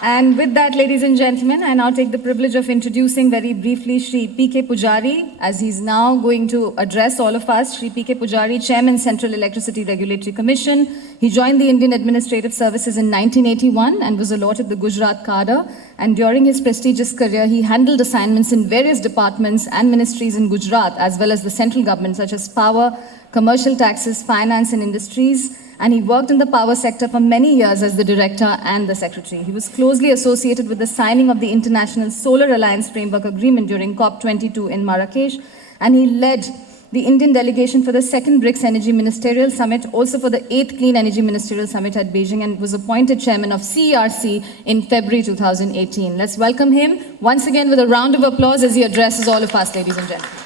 And with that, ladies and gentlemen, I now take the privilege of introducing very briefly Shri P.K. Pujari, as he's now going to address all of us. Shri P.K. Pujari, Chairman, Central Electricity Regulatory Commission. He joined the Indian Administrative Services in 1981 and was allotted the Gujarat cadre. And during his prestigious career, he handled assignments in various departments and ministries in Gujarat, as well as the central government, such as power, commercial taxes, finance and industries. And he worked in the power sector for many years as the director and the secretary. He was closely associated with the signing of the International Solar Alliance Framework Agreement during COP22 in Marrakesh, and he led the Indian delegation for the 2nd BRICS Energy Ministerial Summit, also for the 8th Clean Energy Ministerial Summit at Beijing, and was appointed chairman of CERC in February 2018. Let's welcome him once again with a round of applause as he addresses all of us, ladies and gentlemen.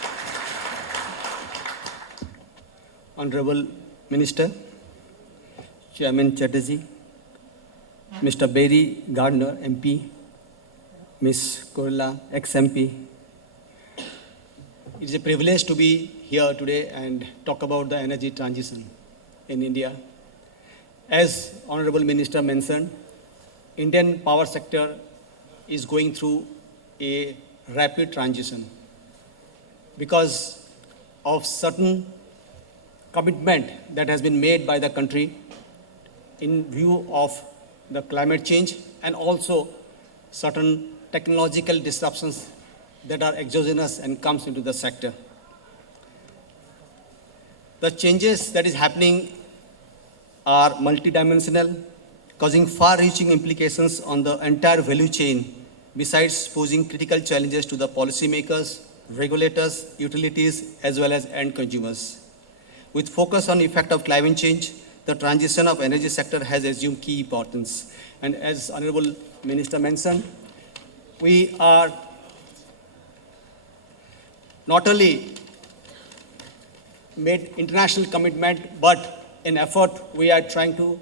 Honorable Minister, Chairman Chatterjee, Mr. Barry Gardner, MP, Ms. Kurla, ex-MP. It is a privilege to be here today and talk about the energy transition in India. As Honorable Minister mentioned, Indian power sector is going through a rapid transition because of certain commitment that has been made by the country in view of the climate change and also certain technological disruptions that are exogenous and comes into the sector. The changes that is happening are multidimensional, causing far-reaching implications on the entire value chain, besides posing critical challenges to the policymakers, regulators, utilities, as well as end consumers. With focus on the effect of climate change, the transition of energy sector has assumed key importance. And as Honorable Minister mentioned, we are not only made international commitment, but in effort we are trying to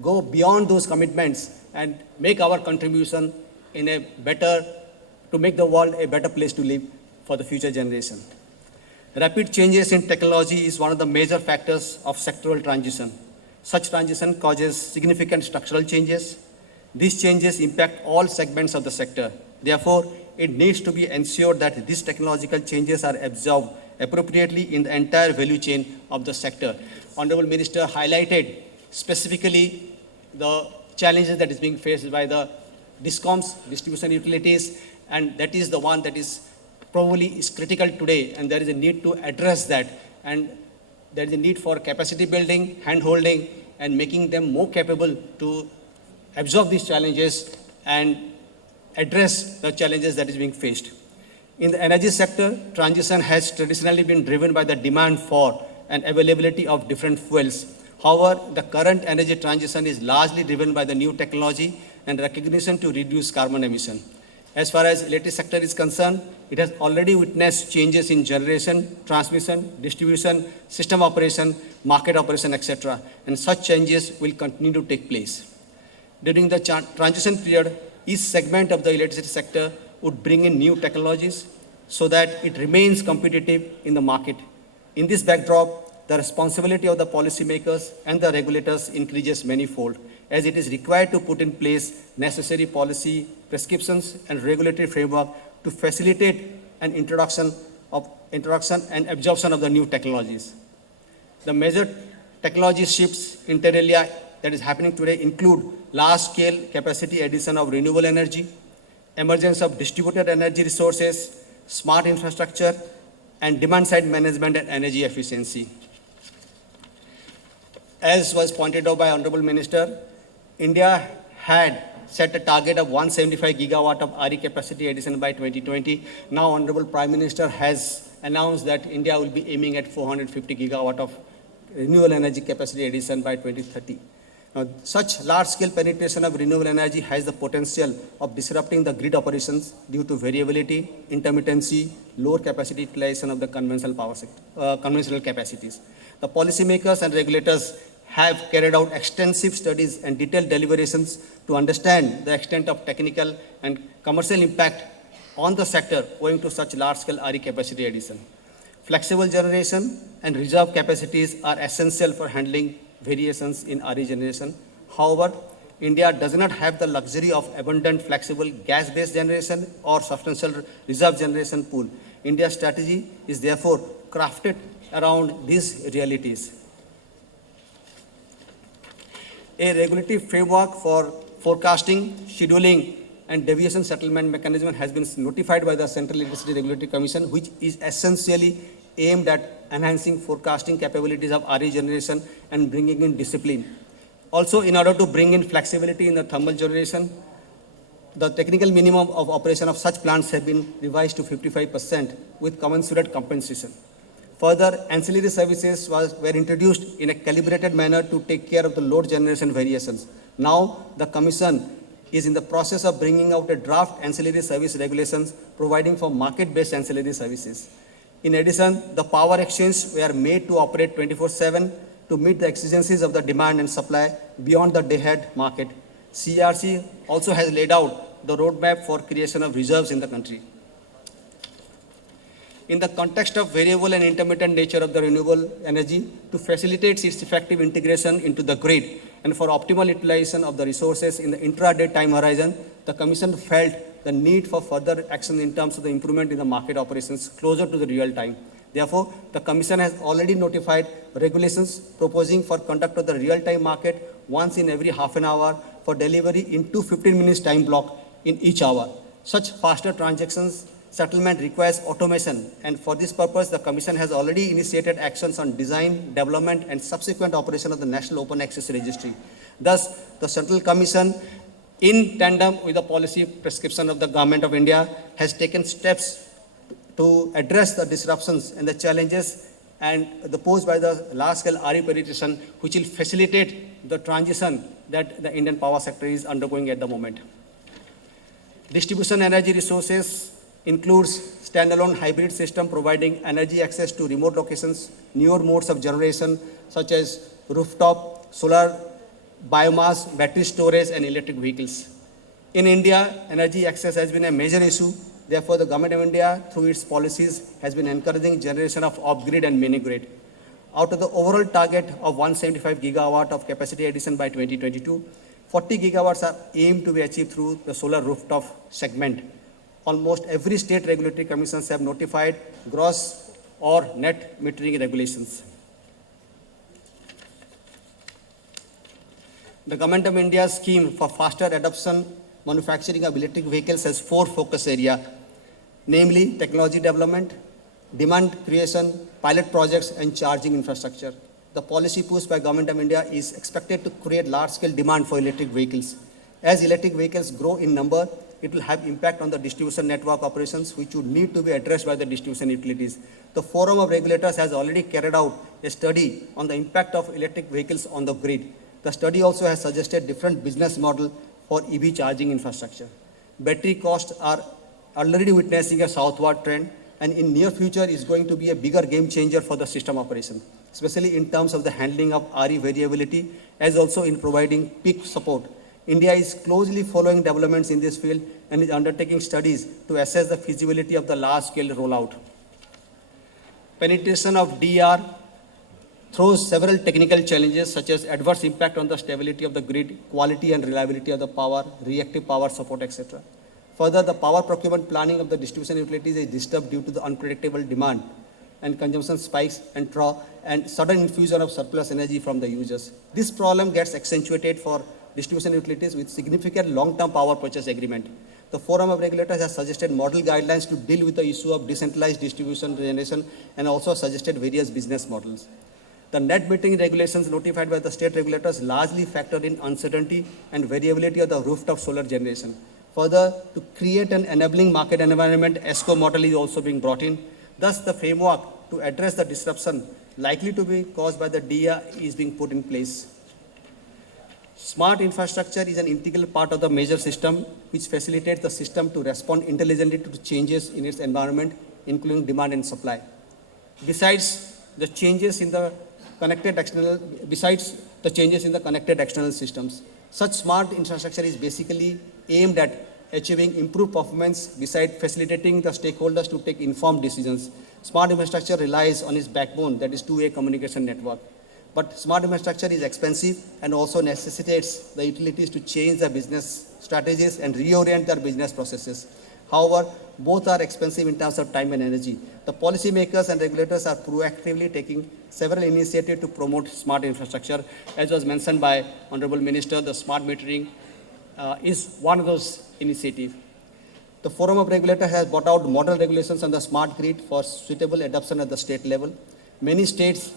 go beyond those commitments and make our contribution in a better, to make the world a better place to live for the future generation. Rapid changes in technology is one of the major factors of sectoral transition. Such transition causes significant structural changes. These changes impact all segments of the sector. Therefore, it needs to be ensured that these technological changes are absorbed appropriately in the entire value chain of the sector. Honorable Minister highlighted specifically the challenges that is being faced by the DISCOMs, distribution utilities, and that is the one that is probably is critical today, and there is a need to address that, and there is a need for capacity building, hand-holding, and making them more capable to absorb these challenges and address the challenges that is being faced. In the energy sector, transition has traditionally been driven by the demand for and availability of different fuels. However, the current energy transition is largely driven by the new technology and recognition to reduce carbon emission. As far as electricity sector is concerned, it has already witnessed changes in generation, transmission, distribution, system operation, market operation, etc. And such changes will continue to take place. During the transition period, each segment of the electricity sector would bring in new technologies so that it remains competitive in the market. In this backdrop, the responsibility of the policymakers and the regulators increases manifold, as it is required to put in place necessary policy, prescriptions, and regulatory framework to facilitate an introduction and absorption of the new technologies. The major technology shifts inter alia that is happening today include large-scale capacity addition of renewable energy, emergence of distributed energy resources, smart infrastructure, and demand-side management and energy efficiency. As was pointed out by Honorable Minister, India had set a target of 175 gigawatt of RE capacity addition by 2020. Now, Honorable Prime Minister has announced that India will be aiming at 450 gigawatt of renewable energy capacity addition by 2030. Now, such large-scale penetration of renewable energy has the potential of disrupting the grid operations due to variability, intermittency, lower capacity utilization of the conventional power sector, conventional capacities. The policymakers and regulators have carried out extensive studies and detailed deliberations to understand the extent of technical and commercial impact on the sector owing to such large-scale RE capacity addition. Flexible generation and reserve capacities are essential for handling variations in RE generation. However, India does not have the luxury of abundant, flexible gas-based generation or substantial reserve generation pool. India's strategy is therefore crafted around these realities. A regulatory framework for forecasting, scheduling, and deviation settlement mechanism has been notified by the Central Electricity Regulatory Commission, which is essentially aimed at enhancing forecasting capabilities of RE generation and bringing in discipline. Also, in order to bring in flexibility in the thermal generation, the technical minimum of operation of such plants have been revised to 55% with commensurate compensation. Further, ancillary services were introduced in a calibrated manner to take care of the load generation variations. Now, the Commission is in the process of bringing out a draft ancillary service regulations providing for market-based ancillary services. In addition, the power exchanges were made to operate 24/7 to meet the exigencies of the demand and supply beyond the day-ahead market. CRC also has laid out the roadmap for creation of reserves in the country. In the context of variable and intermittent nature of the renewable energy, to facilitate its effective integration into the grid and for optimal utilization of the resources in the intraday time horizon, the Commission felt the need for further action in terms of the improvement in the market operations closer to the real time. Therefore, the Commission has already notified regulations proposing for conduct of the real-time market once in every half an hour for delivery in 2 15-minute time block in each hour. Such faster transactions settlement requires automation, and for this purpose, the Commission has already initiated actions on design, development, and subsequent operation of the National Open Access Registry. Thus, the Central Commission, in tandem with the policy prescription of the Government of India, has taken steps to address the disruptions and the challenges and the posed by the large-scale RE penetration, which will facilitate the transition that the Indian power sector is undergoing at the moment. Distribution energy resources includes standalone hybrid system providing energy access to remote locations, newer modes of generation such as rooftop, solar, biomass, battery storage, and electric vehicles. In India, energy access has been a major issue. Therefore, the Government of India, through its policies, has been encouraging generation of off-grid and mini-grid. Out of the overall target of 175 gigawatt of capacity addition by 2022, 40 gigawatts are aimed to be achieved through the solar rooftop segment. Almost every state regulatory commissions have notified gross or net metering regulations. The Government of India's scheme for faster adoption manufacturing of electric vehicles has 4 focus areas, namely technology development, demand creation, pilot projects, and charging infrastructure. The policy push by Government of India is expected to create large-scale demand for electric vehicles. As electric vehicles grow in number, it will have impact on the distribution network operations, which would need to be addressed by the distribution utilities. The Forum of Regulators has already carried out a study on the impact of electric vehicles on the grid. The study also has suggested different business model for EV charging infrastructure. Battery costs are already witnessing a southward trend, and in near future is going to be a bigger game changer for the system operation, especially in terms of the handling of RE variability, as also in providing peak support. India is closely following developments in this field and is undertaking studies to assess the feasibility of the large-scale rollout. Penetration of DR throws several technical challenges such as adverse impact on the stability of the grid, quality and reliability of the power, reactive power support, etc. Further, the power procurement planning of the distribution utilities is disturbed due to the unpredictable demand and consumption spikes and sudden infusion of surplus energy from the users. This problem gets accentuated for distribution utilities with significant long-term power purchase agreement. The Forum of Regulators has suggested model guidelines to deal with the issue of decentralized distribution generation and also suggested various business models. The net metering regulations notified by the state regulators largely factored in uncertainty and variability of the rooftop solar generation. Further, to create an enabling market environment, ESCO model is also being brought in. Thus, the framework to address the disruption likely to be caused by the DER is being put in place. Smart infrastructure is an integral part of the major system which facilitates the system to respond intelligently to changes in its environment, including demand and supply. Besides the changes in the connected external systems, such smart infrastructure is basically aimed at achieving improved performance besides facilitating the stakeholders to take informed decisions. Smart infrastructure relies on its backbone, that is two-way communication network. But smart infrastructure is expensive and also necessitates the utilities to change their business strategies and reorient their business processes. However, both are expensive in terms of time and energy. The policymakers and regulators are proactively taking several initiatives to promote smart infrastructure. As was mentioned by Honorable Minister, the smart metering is one of those initiatives. The Forum of Regulators has brought out model regulations on the smart grid for suitable adoption at the state level. Many states,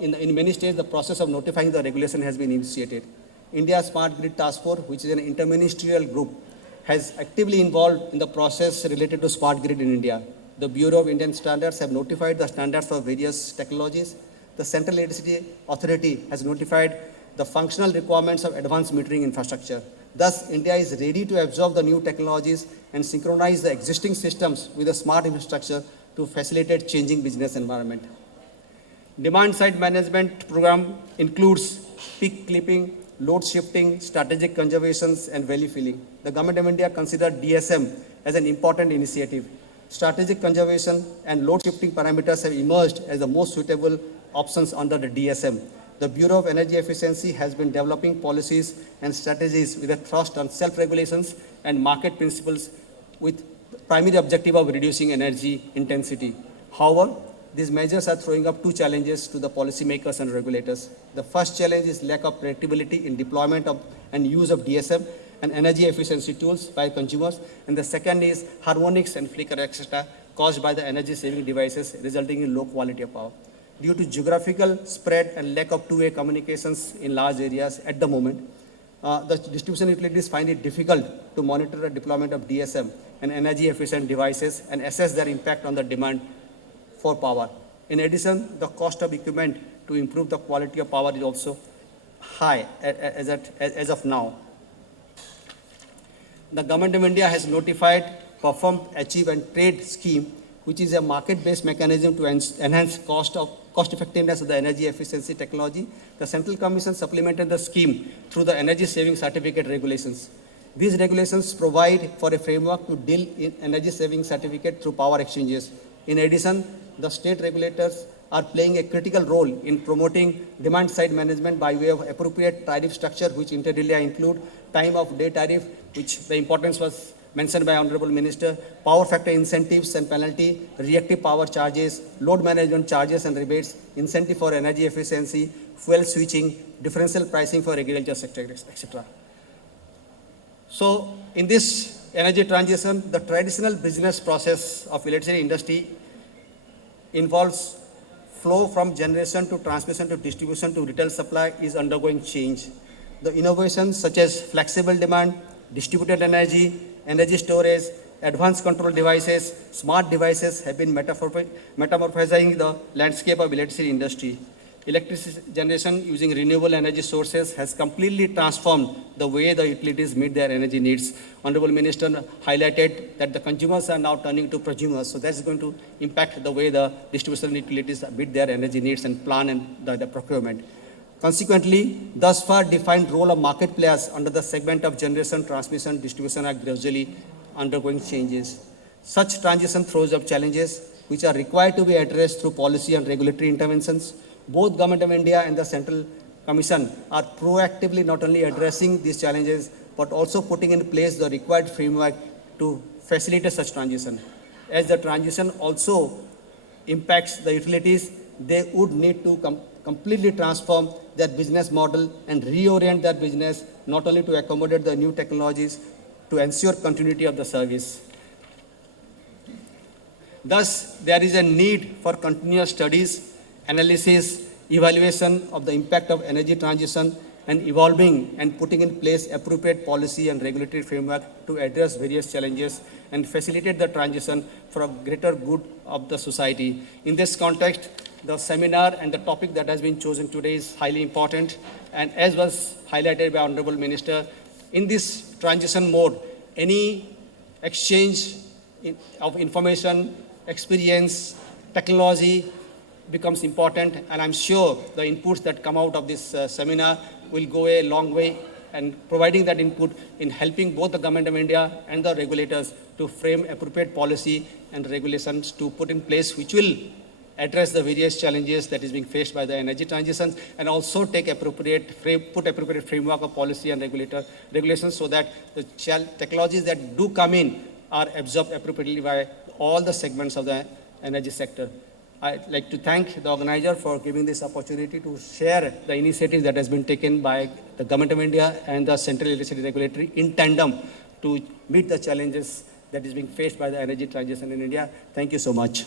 in many states, the process of notifying the regulation has been initiated. India's Smart Grid Task Force, which is an interministerial group, has actively involved in the process related to smart grid in India. The Bureau of Indian Standards have notified the standards for various technologies. The Central Electricity Authority has notified the functional requirements of advanced metering infrastructure. Thus, India is ready to absorb the new technologies and synchronize the existing systems with a smart infrastructure to facilitate changing business environment. Demand-side management program includes peak clipping, load shifting, strategic conservations, and value filling. The Government of India considered DSM as an important initiative. Strategic conservation and load shifting parameters have emerged as the most suitable options under the DSM. The Bureau of Energy Efficiency has been developing policies and strategies with a thrust on self-regulations and market principles with primary objective of reducing energy intensity. However, these measures are throwing up two challenges to the policymakers and regulators. The first challenge is lack of predictability in deployment of and use of DSM and energy efficiency tools by consumers. And the second is harmonics and flicker, etc., caused by the energy-saving devices, resulting in low quality of power. Due to geographical spread and lack of two-way communications in large areas at the moment, the distribution utilities find it difficult to monitor the deployment of DSM and energy-efficient devices and assess their impact on the demand for power. In addition, the cost of equipment to improve the quality of power is also high as of now. The Government of India has notified Perform, Achieve and Trade scheme, which is a market-based mechanism to enhance cost effectiveness of the energy efficiency technology. The Central Commission supplemented the scheme through the energy saving certificate regulations. These regulations provide for a framework to deal in energy saving certificate through power exchanges. In addition, the state regulators are playing a critical role in promoting demand-side management by way of appropriate tariff structure, which inter alia include time of day tariff, which the importance was mentioned by Honorable Minister, power factor incentives and penalty, reactive power charges, load management charges and rebates, incentive for energy efficiency, fuel switching, differential pricing for regulators, etc. So, in this energy transition, the traditional business process of electricity industry involves flow from generation to transmission to distribution to retail supply is undergoing change. The innovations such as flexible demand, distributed energy, energy storage, advanced control devices, smart devices have been metamorphosing the landscape of electricity industry. Electricity generation using renewable energy sources has completely transformed the way the utilities meet their energy needs. Honorable Minister highlighted that the consumers are now turning to prosumers, so that's going to impact the way the distribution utilities meet their energy needs and plan and the procurement. Consequently, thus far defined role of market players under the segment of generation, transmission, distribution are gradually undergoing changes. Such transition throws up challenges which are required to be addressed through policy and regulatory interventions. Both Government of India and the Central Commission are proactively not only addressing these challenges, but also putting in place the required framework to facilitate such transition. As the transition also impacts the utilities, they would need to completely transform their business model and reorient their business, not only to accommodate the new technologies, to ensure continuity of the service. Thus, there is a need for continuous studies, analysis, evaluation of the impact of energy transition, and evolving and putting in place appropriate policy and regulatory framework to address various challenges and facilitate the transition for a greater good of the society. In this context, the seminar and the topic that has been chosen today is highly important, and as was highlighted by Honorable Minister, in this transition mode, any exchange of information, experience, technology becomes important, and I'm sure the inputs that come out of this seminar will go a long way and providing that input in helping both the Government of India and the regulators to frame appropriate policy and regulations to put in place which will address the various challenges that is being faced by the energy transition, and also take put appropriate framework of policy and regulations so that the technologies that do come in are absorbed appropriately by all the segments of the energy sector. I'd like to thank the organizer for giving this opportunity to share the initiative that has been taken by the Government of India and the Central Electricity Regulatory in tandem to meet the challenges that is being faced by the energy transition in India. Thank you so much.